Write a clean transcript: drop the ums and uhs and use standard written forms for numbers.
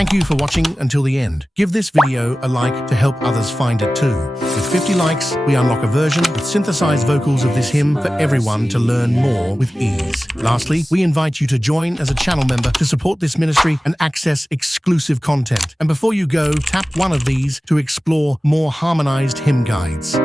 Thank you for watching until the end. Give this video a like to help others find it too. With 50 likes, we unlock a version with synthesized vocals of this hymn for everyone to learn more with ease. Lastly, we invite you to join as a channel member to support this ministry and access exclusive content. And before you go, tap one of these to explore more harmonized hymn guides.